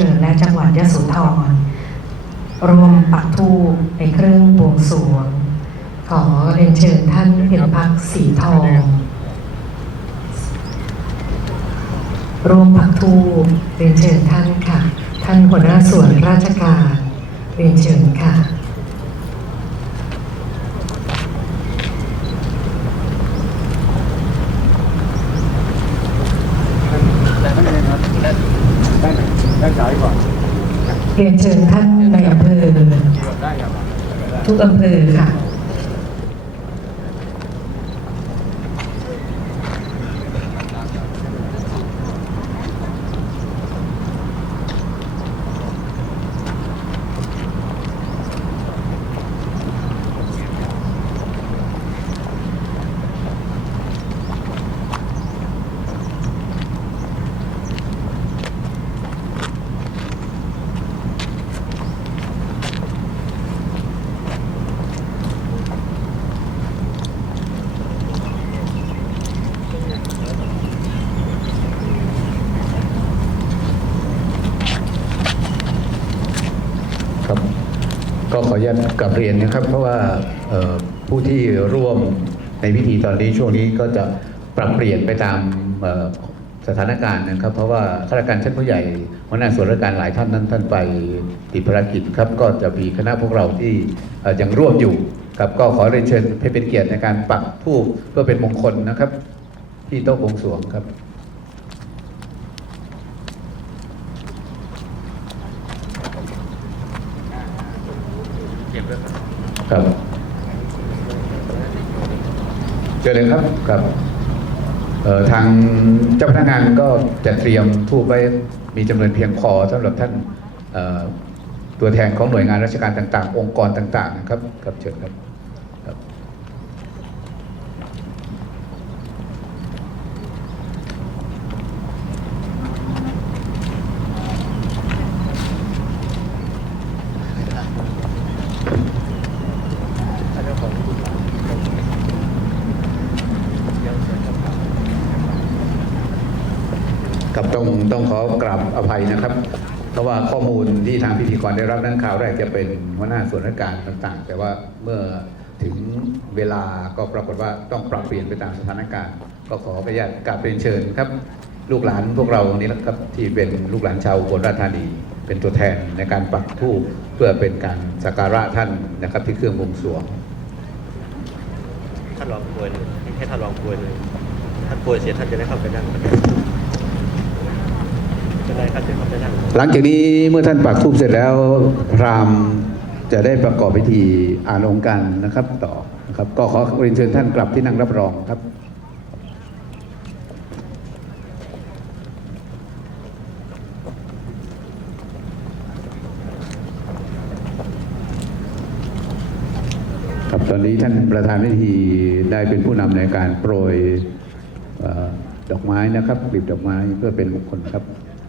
ริญและจังหวัดยโสธรรวมปักธูปในเครื่องบวงสรวง ขอเรียนเชิญท่านเพียรพักสีทอง รวมปักธูปเรียนเชิญท่านค่ะ ท่านหัวหน้าส่วนราชการ เรียนเชิญค่ะ ด้านด้านด้านซ้ายก่อน เรียนเชิญท่านในอำเภอ ทุกอำเภอค่ะ ครับ ก็ขออนุญาตกลับเรียนนะครับ เพราะว่าผู้ที่ร่วมในพิธีตอนนี้ช่วงนี้ก็จะปรับเปลี่ยนไปตามสถานการณ์นะครับ เพราะว่าข้าราชการชั้นผู้ใหญ่หัวหน้าส่วนราชการหลายท่านนั้นท่านไปติดภารกิจครับ ก็จะมีคณะพวกเราที่ยังร่วมอยู่ครับก็ขอเรียนเชิญให้เป็นเกียรติในการปักธูปเพื่อเป็นมงคลนะครับ ที่โต๊ะบวงสรวงครับ เก็บด้วยครับ ครับเจอเลยครับครับทางเจ้าพนักงานก็จะเตรียมทูบไว้มีจำนวนเพียงพอสำหรับท่านตัวแทนของหน่วยงานราชการต่าง ๆ องค์กรต่าง ๆ นะครับครับเชิญครับครับ อันนี้ของยังเสร็จครับ ครับ ต้องขอกราบอภัยนะครับ เพราะว่าข้อมูลที่ทางพิธีกรได้รับนั้นข่าวแรกจะเป็นหัวหน้าส่วนราชการต่างๆ แต่ว่าเมื่อถึงเวลาก็ปรากฏว่าต้องปรับเปลี่ยนไปตามสถานการณ์ ก็ขออนุญาตกราบเรียนเชิญครับ ลูกหลานพวกเรานี่นะครับที่เป็นลูกหลานชาวอุบลราชธานีเป็นตัวแทนในการปักธูปเพื่อเป็นการสักการะท่านนะครับที่เครื่องบวงสรวงท่านรองป่วยเลยให้ท่านรองป่วยเลยท่านป่วยเสร็จท่านจะได้เข้าไปนั่ง หลังจากนี้เมื่อท่านปักธูปเสร็จแล้วพราหมณ์จะได้ประกอบพิธีอ่านองค์การนะครับ ต่อนะครับ ก็ขอเรียนเชิญท่านกลับที่นั่งรับรองครับครับตอนนี้ท่านประธานพิธีได้เป็นผู้นำในการโปรยอดอกไม้นะครับกลีบดอกไม้เพื่อเป็นมงคลครับ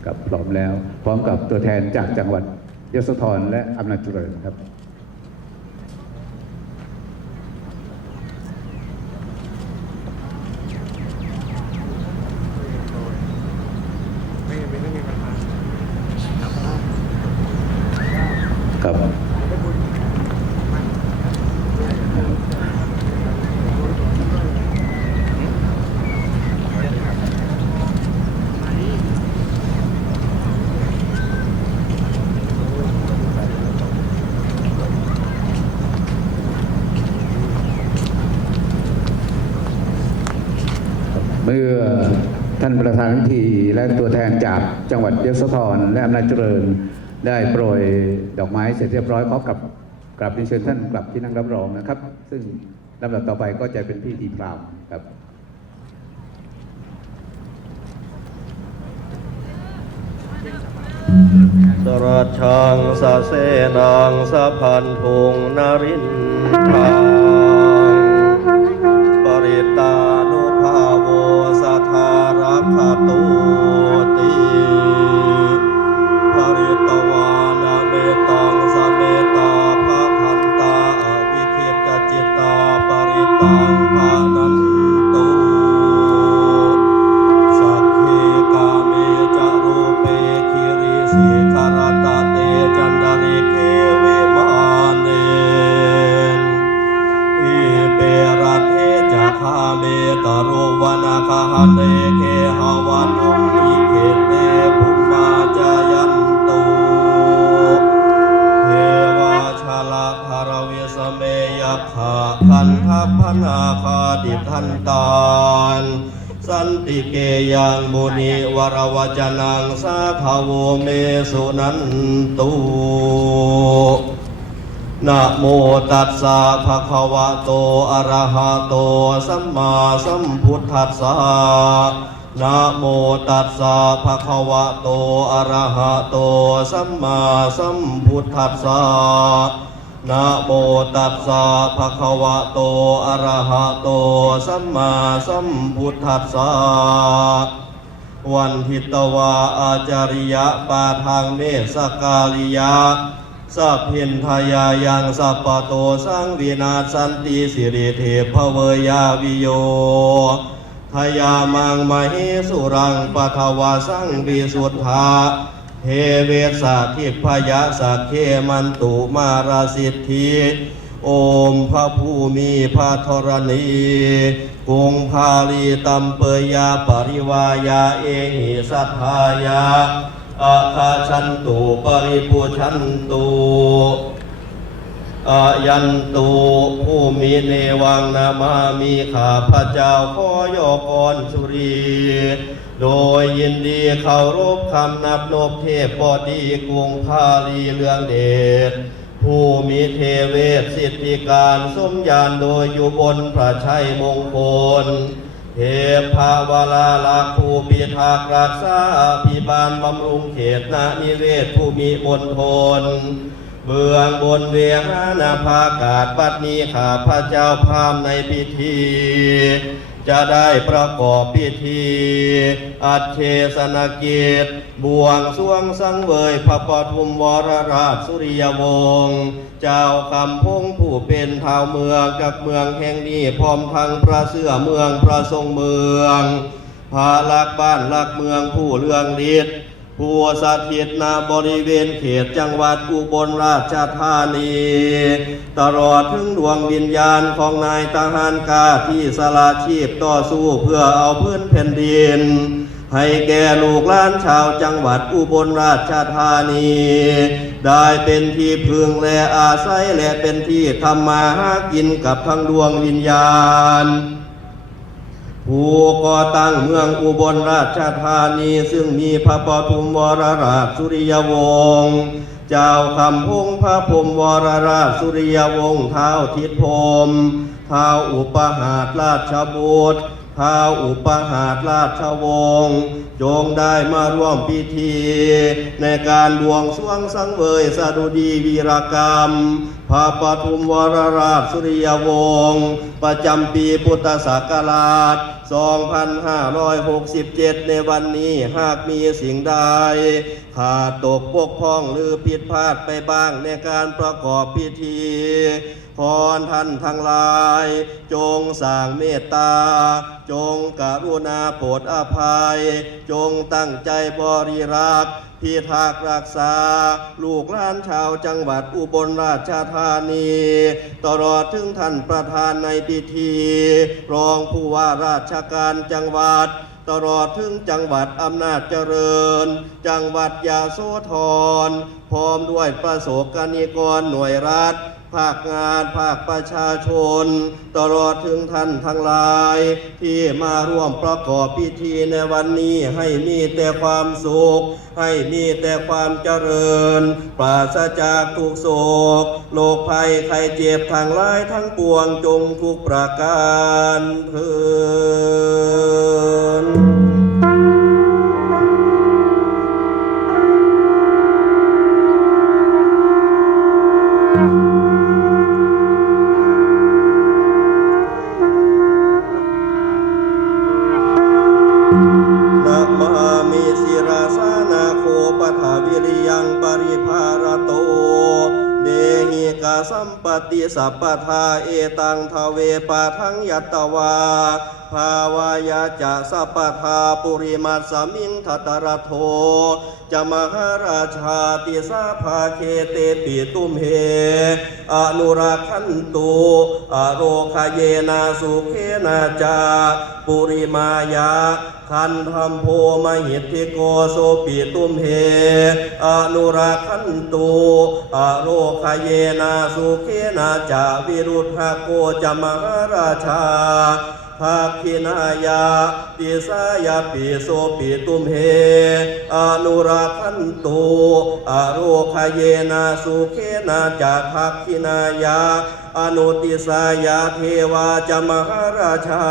กับพร้อมแล้ว พร้อมกับตัวแทนจากจังหวัดยโสธรและอำนาจเจริญครับ ไม่ไม่ไม่มีปัญหา ครับเมื่อ ท่านประธานพิธีและตัวแทนจากจังหวัดยโสธรและอำนาจเจริญ ได้โปรยดอกไม้เสร็จเรียบร้อยพร้อมกับกลับเรียนเชิญท่านกลับที่นั่งรับรองนะครับ ซึ่งลำดับต่อไปก็จะเป็นพิธีพรามครับสรชชังสะเสนังสะพันธุงนรินทา ริ รเวสเมยขาคันทัพพนาคาดิทันตานสันติเกยังบุนิวรวจนังสาภาวเมสุนันตุนะโมตัสสะภะคะวะโตอะระหะโตสัมมาสัมพุทธัสสะนะโมตัสสะภะคะวะโตอะระหะโตสัมมาสัมพุทธัสสะ นะโมตัสสะภะคะวะโต อะระหะโต สัมมาสัมพุทธัสสะ วันทิตวาอาจาริยะปาทางเมสกาลิยะสัพพินทายายังสัพปะโตสังวินาสันติสิริเทพเวยาวิโยทายามังมหิสุรังปะทวาสังวิสุทธา เทเวสาทิพยาสักเคมันตุมาราสิทธิโอมพระผู้มีพระธรณีกรุงพาลีตัมเปยยาปริวายาเอหิสัทธายาอาคาชันตุปริปุชันตุ อายันตุผู้มีเนวังนามามีข้าพระเจ้าขอยกรสุรี โดยยินดีเคารพคำนับนบเทพบดีกรุงพาลีเรืองเดชผู้มีเทเวศสิทธิการสมญานโดยอยู่บนพระชัยมงคลเทพาวลาลาภูปิทากรักษาพิบาลบำรุงเขตนานิเวศผู้มีบนทน เบื้องบนเวหานาภากาศปัดนี้ข้าพระเจ้าพามในพิธี จะได้ประกอบพิธี อัจเชสนกิจบวงสวงสังเวยพระปฐุมวรราชสุริยวงศ์เจ้าคำพงผู้เป็นเท้าวเมืองกับเมืองแห่งนี้พร้อมทั้งพระเสื้อเมืองพระทรงเมืองพาลักบ้านลักเมืองผู้เรื่องฤทธิ์ ผู้สถิตนาบริเวณเขตจังหวัดอุบลราชธานี ตลอดถึงดวงวิญญาณของนายทหารกาที่สละชีพต่อสู้เพื่อเอาพื้นแผ่นดิน ให้แก่ลูกหลานชาวจังหวัดอุบลราชธานี ได้เป็นที่พึงและอาศัยและเป็นที่ทำมาหากินกับทั้งดวงวิญญาณ ผู้ก่อตั้งเมืองอุบลราชธานีซึ่งมีพระปฐุมวรราชสุริยวงศ์เจ้าคำพงพระพรมวรราชสุริยวงศ์เท้าทิศพรมเท้าอุปหาตราชบุตรเท้าอุปหาตราชวงศ์จงได้มาร่วมพิธี ในการบวงสรวงสังเวยสดุดีวีรกรรม พระปฐุมวรราชสุริยวงศ์ประจำปีพุทธศักราช 2567 ในวันนี้หากมีสิ่งใดขาดตกปกพร่องหรือผิดพลาดไปบ้างในการประกอบพิธีขอท่านทั้งหลาย จงสร้างเมตตา จงกรุณาโปรดอภัย จงตั้งใจบริรักษ์ พิทักษ์รักษา ลูกหลานชาวจังหวัดอุบลราชธานี ตลอดถึงท่านประธานในพิธี รองผู้ว่าราชการจังหวัดตลอดถึงจังหวัดอำนาจเจริญ จังหวัดยาโสธร พร้อมด้วยประสบกนิกรหน่วยรัฐ ภาคงานภาคประชาชน ตลอดถึงท่านทั้งหลาย ที่มาร่วมประกอบพิธีในวันนี้ให้มีแต่ความสุข ให้มีแต่ความเจริญ ปราศจากทุกโศกโรคภัยไข้เจ็บทางร้ายทั้งปวงจงทุกประการเถิด สัพพทาเอตังทเวปะทังยัตตวา ภาวายาจะสัพพทาปุริมัสสมิงทัตระโทจะมหาราชาติสาภาเคเตปิตุมเหอนุรักขันตุอโรคเยนาสุเคนาจาปุริมายา คันธรรมโพมหิทธิโกโสปิตุมเหอนุรักขันตุอโรคเยนาสุเคนาจาวิรุธาโกจมหาราชาภาคินายาปิสายาปิโสปิตุมเหอนุรักขันตุอโรคเยนาสุเคนาจาภาคินายา อนุติสายาเทวาจมหาราชา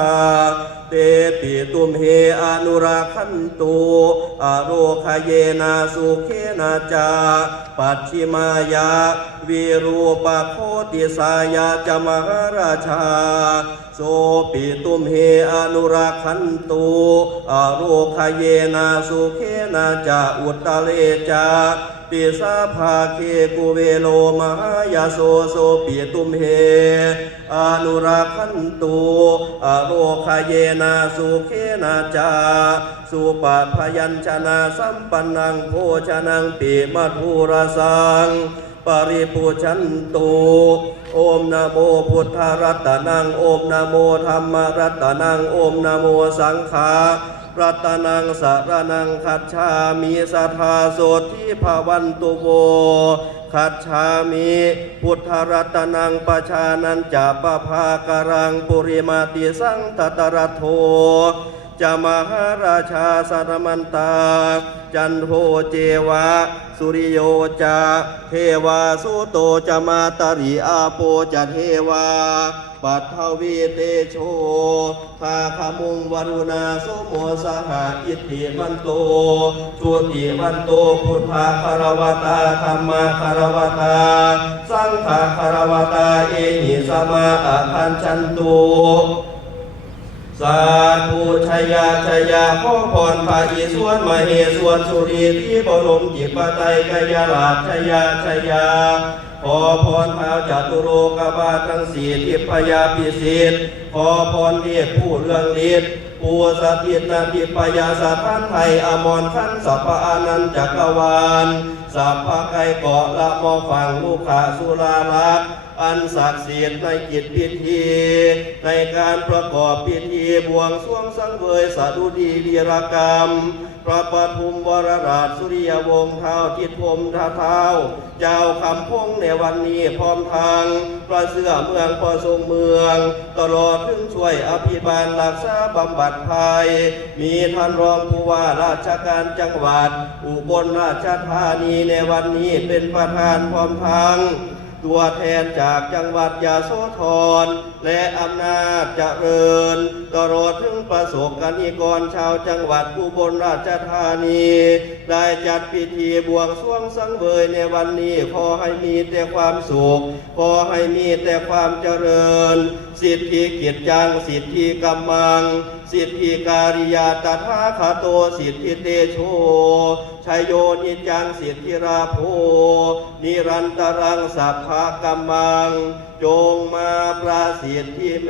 เตปิตุมเหอนุรักขันตุอโรคเยนาสุเคนาจา ปัจฉิมายาวิรูปโคติสายาจมหาราชา โสปิตุมเหอนุรักขันตุอโรคเยนาสุเคนาจาอุตตะเลจา ปิสาภาเคกุเวโลมหายาโสโสปิตุมเหอนุรักขันตุอโรคเยนาสุเคนาจา สุปัพยัญชนะสัมปันนังโภชนังปิมัทุรสังปริปุชันตุโอมนะโมพุทธรัตนังโอมนะโมธรรมรัตนังโอมนะโมสังฆา รัตนังสารนังคัจฉามิสัทธาโสทิภาวันตุโวคัจฉามิพุทธรัตนังปชานันจะปะภาการังปุริมาติสังตตรัตโธจะมหาราชาสารมันตา จันโทเจวะ สุริโยจาเทวาสุโตจะมาตริอาโปจะเทวา ปัทวีเตโชภาคมุงวรุณาสุโมสหาอิทธิมันโตทุติมันโตพุทธาคารวตาธรรมาคารวตา สังฆาคารวตาเอหิสมาอาคันชันตุสาธุชยาชยาขอพรพาอีสวนมเหสวนสุรีที่บรมจิปไตยกยาลาชยาชยา ขอพรพาจตุโรกบาลทั้งสี่ทิพยาพิสิทธิ์ขอพรเรียกผู้เรื่องฤทธิ์ปูสถิตนาทิพยาสัพันไทยอมรขันสัพพานันจักรวาล สัพพะไกเกาะละมอฝั่งลูกขาสุรารักษ อันศักดิ์สิทธิ์ในกิจพิธีในการประกอบพิธีบวงสรวงสังเวยสาดุดีวีรกรรม พระปฐุมวรราชสุริยวงศ์เท้าทิศพรมท่าเท้า เจ้าคำพงในวันนี้พร้อมทางพระเสื้อเมืองพอทรงเมือง ตลอดถึงช่วยอภิบาลรักษาบำบัดภัย มีท่านรองผู้ว่าราชการจังหวัด อุบลราชธานีในวันนี้เป็นประธานพร้อมทาง ตัวแทนจากจังหวัดยาโสธร และอำนาจเจริญ ตลอดถึงประสบกนิกรชาวจังหวัดอุบลราชธานี ได้จัดพิธีบวงสรวงสังเวยในวันนี้ขอให้มีแต่ความสุขขอให้มีแต่ความเจริญ สิทธิกิจจังสิทธิกำมัง สิทธิการิยาตถาคาโตสิทธิเตโชชัยโยนิจังสิทธิราโภนิรันตรังสัพพะกัมมัง จงมาประสิทธิเม